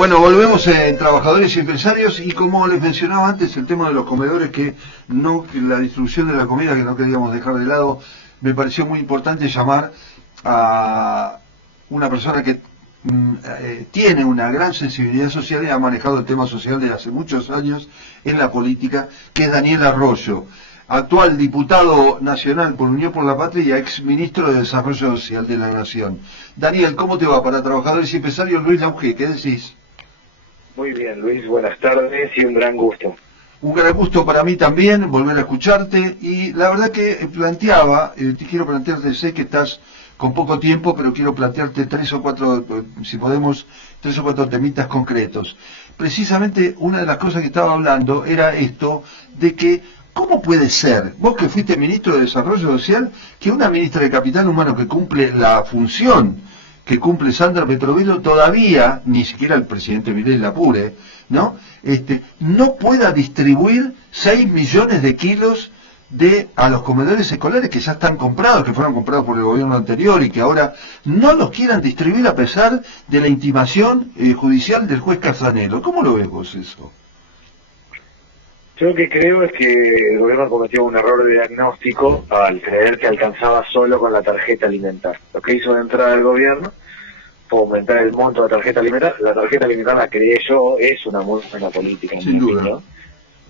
Bueno, volvemos en Trabajadores y Empresarios y como les mencionaba antes, el tema de los comedores, que la distribución de la comida que no queríamos dejar de lado, me pareció muy importante llamar a una persona que tiene una gran sensibilidad social y ha manejado el tema social desde hace muchos años en la política, que es Daniel Arroyo, actual diputado nacional por Unión por la Patria y ex ministro de Desarrollo Social de la Nación. Daniel, ¿cómo te va? Para Trabajadores y Empresarios, Luis Lauge, ¿qué decís? Muy bien, Luis, buenas tardes y un gran gusto. Un gran gusto para mí también volver a escucharte, y la verdad que te quiero plantearte, sé que estás con poco tiempo, pero quiero plantearte tres o cuatro temitas concretos. Precisamente una de las cosas que estaba hablando era esto de que, ¿cómo puede ser, vos que fuiste ministro de Desarrollo Social, que una ministra de Capital Humano que cumple la función que cumple Sandra Petrovelo todavía, ni siquiera el presidente Milei la apure, ¿no? No pueda distribuir 6 millones de kilos a los comedores escolares que ya están comprados, que fueron comprados por el gobierno anterior y que ahora no los quieran distribuir a pesar de la intimación judicial del juez Casanelo. ¿Cómo lo ves vos eso? Yo lo que creo es que el gobierno cometió un error de diagnóstico al creer que alcanzaba solo con la tarjeta alimentar. Lo que hizo de entrada el gobierno fue aumentar el monto de la tarjeta alimentar. La tarjeta alimentar, la creé yo, es una muy buena política, sin duda, ¿no?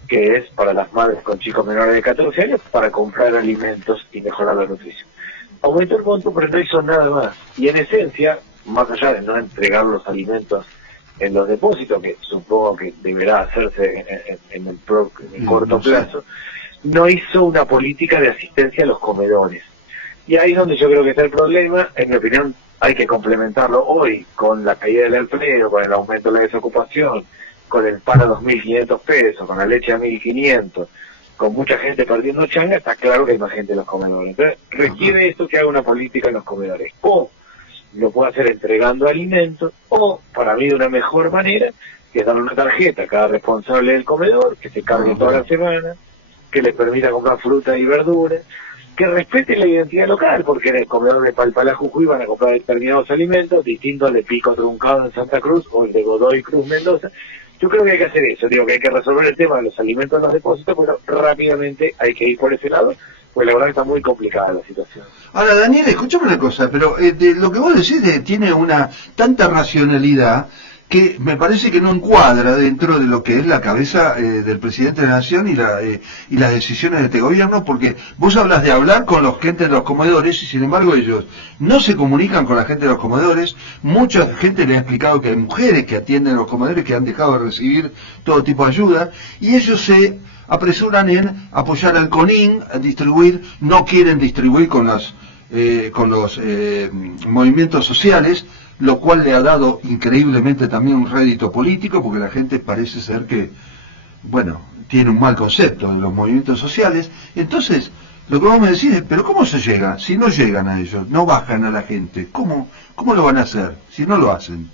Que es para las madres con chicos menores de 14 años para comprar alimentos y mejorar la nutrición. Aumentó el monto, pero no hizo nada más. Y en esencia, más allá de no entregar los alimentos en los depósitos, que supongo que deberá hacerse en el corto plazo, no hizo una política de asistencia a los comedores. Y ahí es donde yo creo que está el problema. En mi opinión, hay que complementarlo hoy con la caída del empleo, con el aumento de la desocupación, con el pan a 2.500 pesos, con la leche a 1.500, con mucha gente perdiendo changa. Está claro que hay más gente en los comedores. Entonces, requiere esto que haga una política en los comedores. O lo puede hacer entregando alimentos, o, para mí de una mejor manera, que es darle una tarjeta a cada responsable del comedor, que se cargue toda la semana, que les permita comprar fruta y verduras, que respete la identidad local, porque en el comedor de Palpalá, Jujuy, van a comprar determinados alimentos, distintos al de Pico Truncado en Santa Cruz, o el de Godoy Cruz Mendoza. Yo creo que hay que hacer eso, digo que hay que resolver el tema de los alimentos en los depósitos, pero rápidamente hay que ir por ese lado, pues la verdad está muy complicada la situación. Ahora, Daniel, escúchame una cosa, pero lo que vos decís tiene una tanta racionalidad que me parece que no encuadra dentro de lo que es la cabeza del presidente de la Nación y las decisiones de este gobierno, porque vos hablas de hablar con los gente de los comedores y sin embargo ellos no se comunican con la gente de los comedores. Mucha gente le ha explicado que hay mujeres que atienden los comedores que han dejado de recibir todo tipo de ayuda y ellos se apresuran en apoyar al CONIN, a distribuir, no quieren distribuir con los movimientos sociales, lo cual le ha dado increíblemente también un rédito político, porque la gente parece ser que, bueno, tiene un mal concepto de los movimientos sociales. Entonces, lo que vos me decís es, pero ¿cómo se llega? Si no llegan a ellos, no bajan a la gente, ¿cómo lo van a hacer si no lo hacen?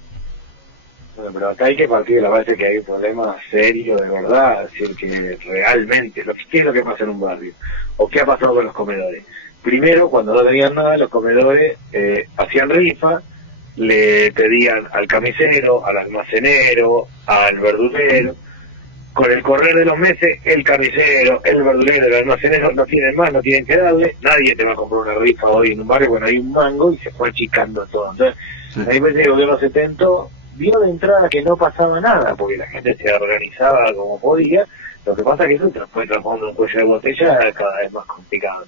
Bueno, pero acá hay que partir de la base que hay un problema serio de verdad, es decir, que realmente, ¿qué es lo que pasa en un barrio? ¿O qué ha pasado con los comedores? Primero, cuando no tenían nada, los comedores hacían rifa, le pedían al camisero, al almacenero, al verdulero. Con el correr de los meses, el camisero, el verdulero, el almacenero no tienen más, no tienen que darle. Nadie te va a comprar una rifa hoy en un barrio cuando hay un mango y se fue achicando todo. Entonces, ahí veces el gobierno se tentó, vio de entrada que no pasaba nada, porque la gente se organizaba como podía. Lo que pasa es que eso se fue transformando en un cuello de botella cada vez más complicado.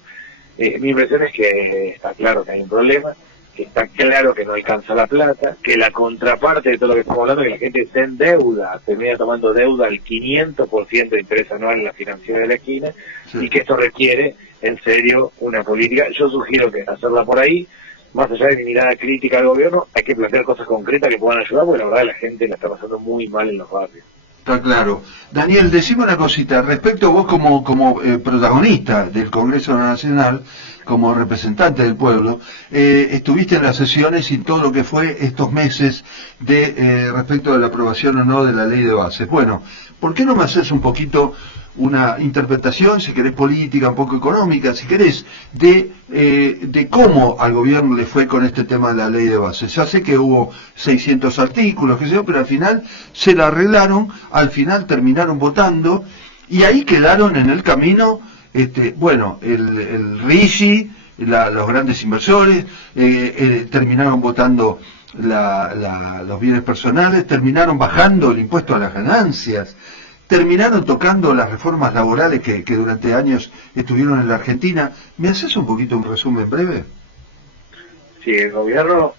Mi impresión es que está claro que hay un problema, que está claro que no alcanza la plata, que la contraparte de todo lo que estamos hablando, que la gente está en deuda, termina tomando deuda al 500% de interés anual en la financiación de la esquina, sí, y que esto requiere, en serio, una política. Yo sugiero que hacerla por ahí, más allá de mi mirada crítica al gobierno, hay que plantear cosas concretas que puedan ayudar, porque la verdad la gente la está pasando muy mal en los barrios. Está claro. Daniel, decime una cosita, respecto a vos como protagonista del Congreso Nacional, como representante del pueblo, estuviste en las sesiones y todo lo que fue estos meses respecto de la aprobación o no de la ley de bases. Bueno, ¿por qué no me haces un poquito una interpretación, si querés política, un poco económica, si querés, de cómo al gobierno le fue con este tema de la ley de bases. Ya sé que hubo 600 artículos, qué sé yo, pero al final se la arreglaron, al final terminaron votando, y ahí quedaron en el camino, bueno, el RIGI, los grandes inversores, terminaron votando los bienes personales, terminaron bajando el impuesto a las ganancias, terminaron tocando las reformas laborales que durante años estuvieron en la Argentina. ¿Me haces un poquito un resumen breve? Sí, el gobierno,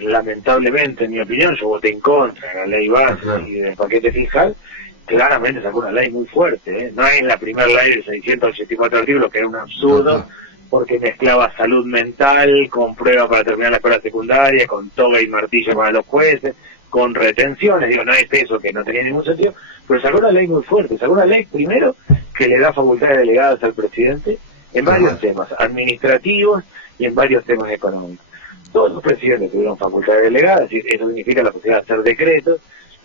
lamentablemente, en mi opinión, yo voté en contra de la ley base y del paquete fiscal. Claramente sacó una ley muy fuerte, ¿eh? No es la primera ley de 684 artículos, que era un absurdo, porque mezclaba salud mental con prueba para terminar la escuela secundaria, con toga y martillo para los jueces, con retenciones. Digo, no es eso, que no tenía ningún sentido, pero sacó una ley muy fuerte. Sacó una ley, primero, que le da facultades delegadas al presidente en varios temas administrativos y en varios temas económicos. Todos los presidentes tuvieron facultades delegadas, es decir, eso significa la posibilidad de hacer decretos,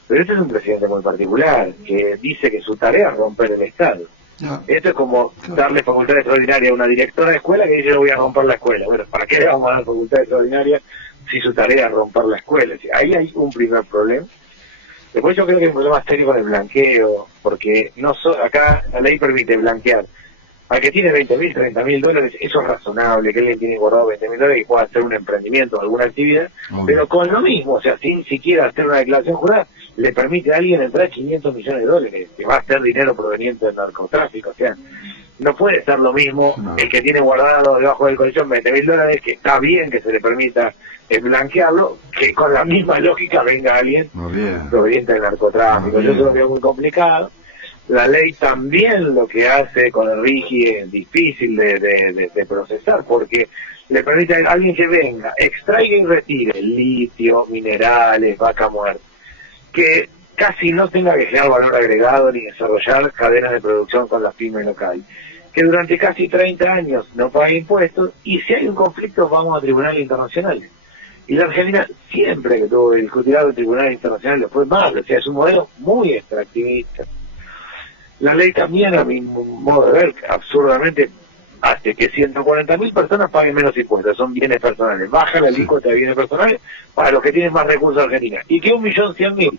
pero este es un presidente muy particular, que dice que su tarea es romper el Estado. Esto es como darle facultad extraordinaria a una directora de escuela que dice yo voy a romper la escuela. Bueno, ¿para qué le vamos a dar facultad extraordinaria si su tarea es romper la escuela? Ahí hay un primer problema. Después yo creo que hay un problema serio con el blanqueo, porque acá la ley permite blanquear. Al que tiene 20.000, 30.000 dólares, eso es razonable, que alguien tiene guardado 20.000 dólares y pueda hacer un emprendimiento o alguna actividad, pero con lo mismo, o sea, sin siquiera hacer una declaración jurada, le permite a alguien entrar 500 millones de dólares, que va a ser dinero proveniente del narcotráfico. O sea, no puede ser lo mismo el que tiene guardado debajo del colchón 20.000 dólares, que está bien que se le permita blanquearlo, que con la misma lógica venga alguien proveniente del narcotráfico. Yo eso lo veo muy complicado. La ley también lo que hace con el RIGI es difícil de procesar, porque le permite a alguien que venga, extraiga y retire litio, minerales, vaca muerta, que casi no tenga que generar valor agregado ni desarrollar cadenas de producción con las pymes locales, que durante casi 30 años no paga impuestos, y si hay un conflicto vamos a tribunales internacionales. Y la Argentina siempre que tuvo que discutir en tribunales internacionales fue mal, o sea, es un modelo muy extractivista. La ley también, a mi modo de ver, absurdamente hace que 140.000 personas paguen menos impuestos, son bienes personales, baja la alícuota de bienes personales para los que tienen más recursos en Argentina, y que 1.100.000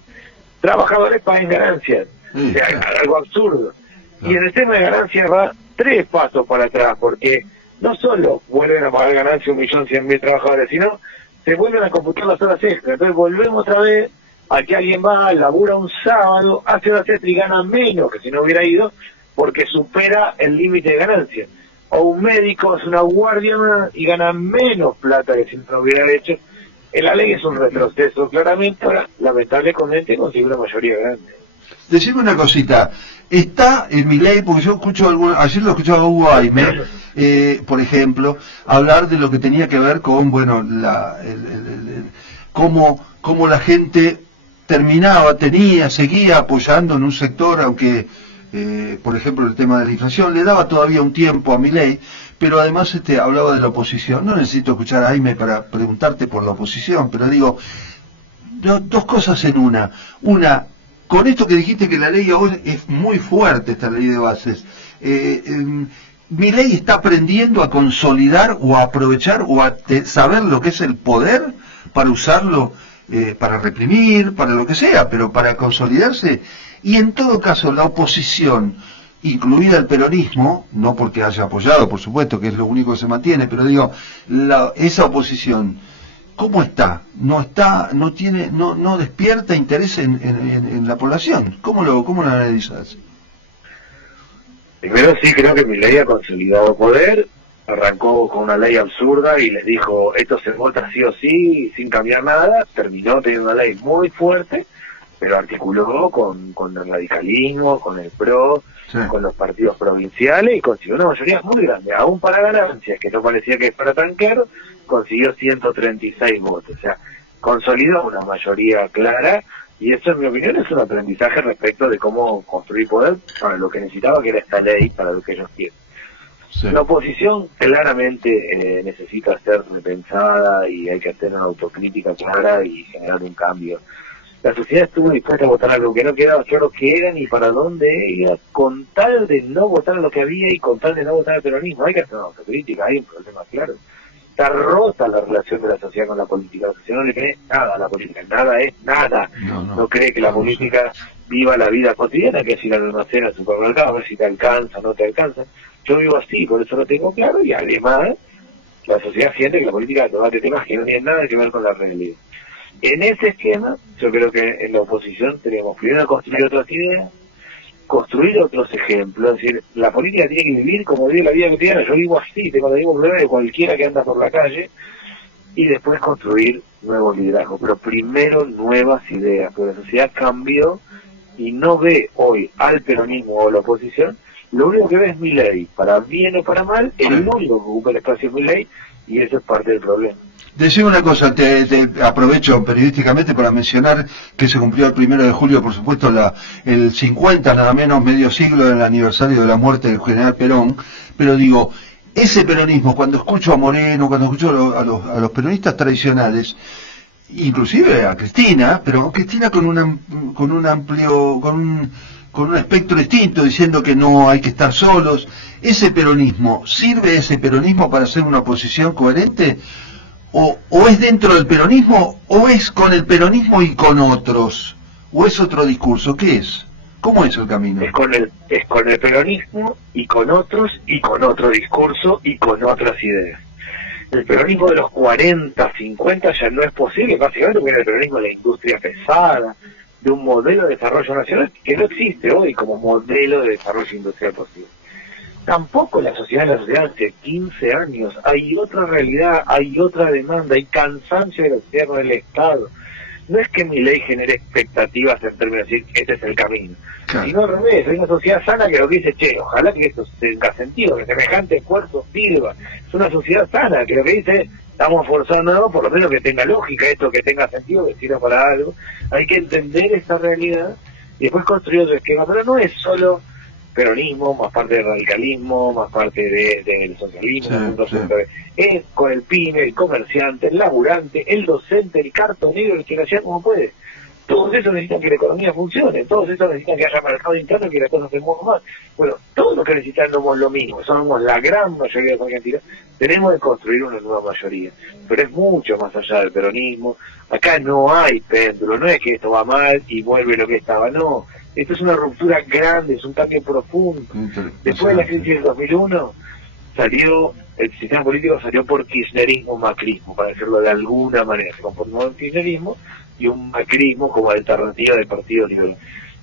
trabajadores paguen ganancias, o sea, algo absurdo. Y en el tema de ganancias va 3 pasos para atrás, porque no solo vuelven a pagar ganancias 1.100.000 trabajadores, sino se vuelven a computar las horas extras. Entonces volvemos otra vez a que alguien va, labura un sábado, hace horas extras y gana menos que si no hubiera ido, porque supera el límite de ganancias. O un médico hace una guardia y gana menos plata que si no lo hubiera hecho. En la ley es un retroceso, claramente. Ahora, lamentablemente, consigue una mayoría grande. Decime una cosita, está en mi ley, porque yo escucho ayer lo escuchaba a Hugo Aime, por ejemplo, hablar de lo que tenía que ver con, bueno, cómo la gente seguía apoyando en un sector, aunque, por ejemplo, el tema de la inflación, le daba todavía un tiempo a Milei, pero además hablaba de la oposición. No necesito escuchar a Aime para preguntarte por la oposición, pero digo, dos cosas en una. Una, con esto que dijiste que la ley ahora es muy fuerte, esta ley de bases, Milei está aprendiendo a consolidar o a aprovechar o a saber lo que es el poder para usarlo, para reprimir, para lo que sea, pero para consolidarse. Y en todo caso la oposición, incluida el peronismo, no porque haya apoyado, por supuesto, que es lo único que se mantiene, pero digo, esa oposición, ¿cómo está? No despierta interés en la población. ¿Cómo lo analizas? Primero sí creo que Milei ha consolidado poder, arrancó con una ley absurda y les dijo esto se vota sí o sí sin cambiar nada, terminó teniendo una ley muy fuerte, pero articuló con el radicalismo, con el PRO, sí, con los partidos provinciales, y consiguió una mayoría muy grande, aún para ganancias, que no parecía que fuera tan caro, consiguió 136 votos, o sea, consolidó una mayoría clara, y eso en mi opinión es un aprendizaje respecto de cómo construir poder para lo que necesitaba, que era esta ley, para lo que ellos quieren. Sí. La oposición claramente necesita ser repensada y hay que hacer una autocrítica clara y generar un cambio. la sociedad estuvo dispuesta a votar algo que no quedaba claro qué era ni para dónde era, con tal de no votar lo que había y con tal de no votar el peronismo. Hay que hacer una autocrítica, hay un problema claro. Está rota la relación de la sociedad con la política. La sociedad no le cree nada a la política, nada es nada. No cree que la política viva la vida cotidiana, que es ir al almacén, al supermercado, a ver si te alcanza o no te alcanza. Yo vivo así, por eso lo tengo claro, y además la sociedad siente que la política debate temas que no tienen nada que ver con la realidad. En ese esquema, yo creo que en la oposición tenemos primero construir otras ideas, construir otros ejemplos, es decir, la política tiene que vivir como vive la vida cotidiana, yo vivo así, tengo el mismo problema de cualquiera que anda por la calle, y después construir nuevos liderazgos, pero primero nuevas ideas, porque la sociedad cambió y no ve hoy al peronismo o a la oposición, lo único que ve es Milei, para bien o para mal, el único que ocupa el espacio es Milei, y eso es parte del problema. Decime una cosa, te aprovecho periodísticamente para mencionar que se cumplió el 1 de julio, por supuesto, el 50, nada menos, medio siglo del aniversario de la muerte del general Perón, pero digo, ese peronismo, cuando escucho a Moreno, cuando escucho a los peronistas tradicionales, inclusive a Cristina, pero Cristina con un amplio, con un espectro distinto, diciendo que no hay que estar solos, ¿sirve ese peronismo para hacer una oposición coherente? ¿O es dentro del peronismo, o es con el peronismo y con otros? ¿O es otro discurso? ¿Qué es? ¿Cómo es el camino? Es con el peronismo y con otros, y con otro discurso y con otras ideas. El peronismo de los 40, 50 ya no es posible, básicamente porque era el peronismo de la industria pesada, de un modelo de desarrollo nacional que no existe hoy como modelo de desarrollo industrial posible. Tampoco la sociedad hace 15 años, hay otra realidad, hay otra demanda, hay cansancio de la sociedad con el Estado. No es que mi ley genere expectativas en términos de decir, este es el camino, sino al revés, hay una sociedad sana que lo que dice, che, ojalá que esto tenga sentido, que semejante esfuerzo sirva. Es una sociedad sana que lo que dice, estamos forzándonos, por lo menos que tenga lógica esto, que tenga sentido, que sirva para algo. Hay que entender esa realidad y después construir otro esquema, pero no es solo peronismo, más parte del radicalismo, más parte del socialismo, es con el pyme, el comerciante, el laburante, el docente, el cartonero, el que lo hacía como puede. Todos esos necesitan que la economía funcione, todos esos necesitan que haya mercado interno y que las cosas se muevan más. Bueno, todos los que necesitamos lo mismo, somos la gran mayoría de los argentinos, tenemos que construir una nueva mayoría. Pero es mucho más allá del peronismo. Acá no hay péndulo, no es que esto va mal y vuelve lo que estaba, no. Esto es una ruptura grande, es un cambio profundo. Después de la crisis del 2001, el sistema político salió por kirchnerismo, macrismo, para decirlo de alguna manera. Se conformó un kirchnerismo y un macrismo como alternativa del Partido Liberal.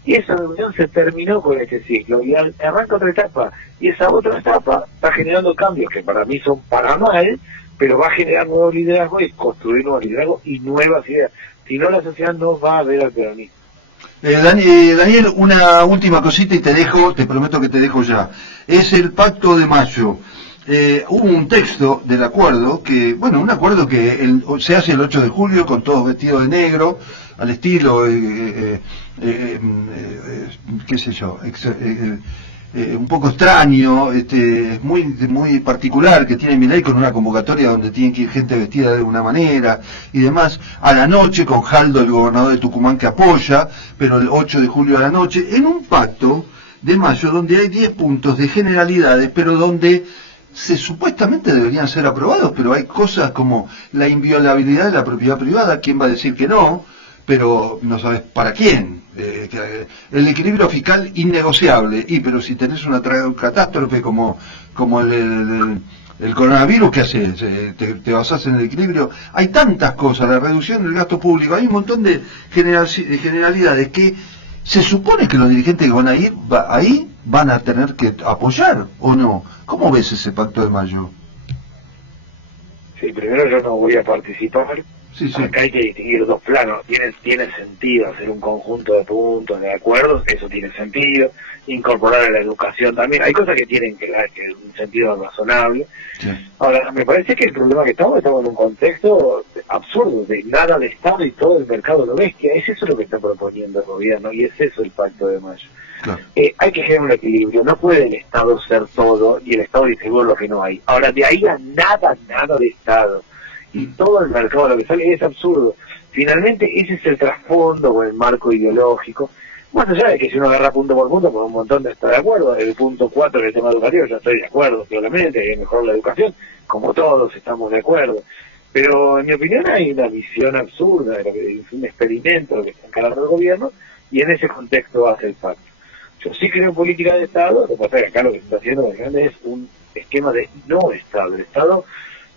Y esa reunión se terminó con este ciclo y arranca otra etapa. Y esa otra etapa está generando cambios que para mí son para mal, pero va a generar nuevos liderazgos y construir nuevos liderazgos y nuevas ideas. Si no, la sociedad no va a ver al peronismo. Daniel, una última cosita y te prometo que te dejo ya. Es el Pacto de Mayo. Hubo un texto del acuerdo un acuerdo que se hace el 8 de julio con todos vestidos de negro, al estilo, qué sé yo, un poco extraño, muy particular que tiene Milei, con una convocatoria donde tiene que ir gente vestida de una manera y demás, a la noche con Jaldo, el gobernador de Tucumán, que apoya, pero el 8 de julio a la noche, en un pacto de mayo donde hay 10 puntos de generalidades, pero donde supuestamente deberían ser aprobados, pero hay cosas como la inviolabilidad de la propiedad privada. ¿Quién va a decir que no? Pero no sabes para quién. El equilibrio fiscal innegociable, pero si tenés una catástrofe como el coronavirus, ¿qué haces? ¿Te basás en el equilibrio? Hay tantas cosas, la reducción del gasto público, hay un montón de generalidades que se supone que los dirigentes que van a ir ahí van a tener que apoyar, ¿o no? ¿Cómo ves ese Pacto de Mayo? Sí, primero yo no voy a participar. Sí. Acá hay que distinguir dos planos. Tiene sentido hacer un conjunto de puntos, de acuerdos, eso tiene sentido. Incorporar a la educación también. Hay cosas que tienen que dar un sentido razonable. Sí. Ahora, me parece que el problema que estamos en un contexto absurdo, de nada de Estado y todo el mercado lo bestia. Es eso lo que está proponiendo el gobierno y es eso el Pacto de Mayo. Claro. Hay que generar un equilibrio. No puede el Estado ser todo y el Estado distribuir lo que no hay. Ahora, de ahí a nada de Estado y todo el mercado lo que sale es absurdo. Finalmente ese es el trasfondo o el marco ideológico, más allá de que si uno agarra punto por punto, por un montón de estar de acuerdo. El punto 4 del tema educativo, yo estoy de acuerdo, claramente, hay que mejorar la educación, como todos estamos de acuerdo. Pero en mi opinión hay una visión absurda de lo que es un experimento que está encarando el gobierno, y en ese contexto hace el pacto. Yo sí creo en política de Estado, lo que pasa es que acá lo que se está haciendo de grande es un esquema de no Estado. El Estado,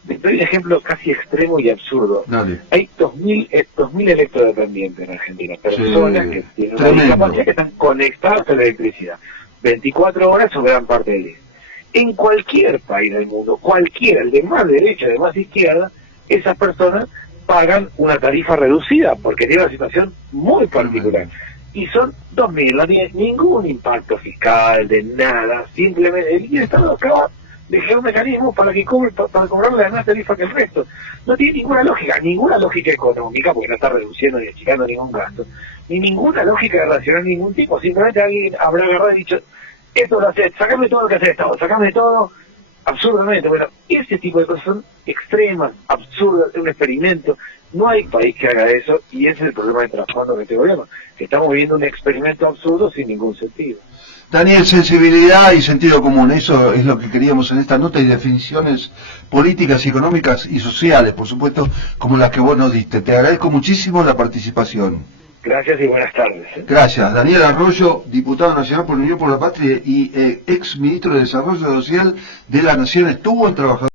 doy un ejemplo casi extremo y absurdo. Dale. Hay 2.000 electrodependientes en Argentina, personas que tienen una Tremendo. discapacidad que están conectadas a la electricidad 24 horas o gran parte del día. En cualquier país del mundo, cualquiera, el de más derecha, el de más izquierda, esas personas pagan una tarifa reducida porque tiene una situación muy particular. Y son 2.000, no tiene ningún impacto fiscal, de nada, simplemente el Estado acaba de crear un mecanismo para que para cobrarle la misma tarifa que el resto. No tiene ninguna lógica económica, porque no está reduciendo ni achicando ningún gasto, ni ninguna lógica de racional de ningún tipo. Simplemente alguien habrá agarrado y dicho, esto lo hace, sacame todo lo que hace el Estado, sacame todo, absurdamente. Bueno, ese tipo de cosas son extremas, absurdas, es un experimento. No hay país que haga eso, y ese es el problema de trasfondo de este gobierno, que estamos viviendo un experimento absurdo sin ningún sentido. Daniel, sensibilidad y sentido común, eso es lo que queríamos en esta nota, y definiciones políticas, económicas y sociales, por supuesto, como las que vos nos diste. Te agradezco muchísimo la participación. Gracias y buenas tardes. Gracias. Daniel Arroyo, diputado nacional por Unión por la Patria y ex ministro de Desarrollo Social de la Nación, estuvo en Trabajadores.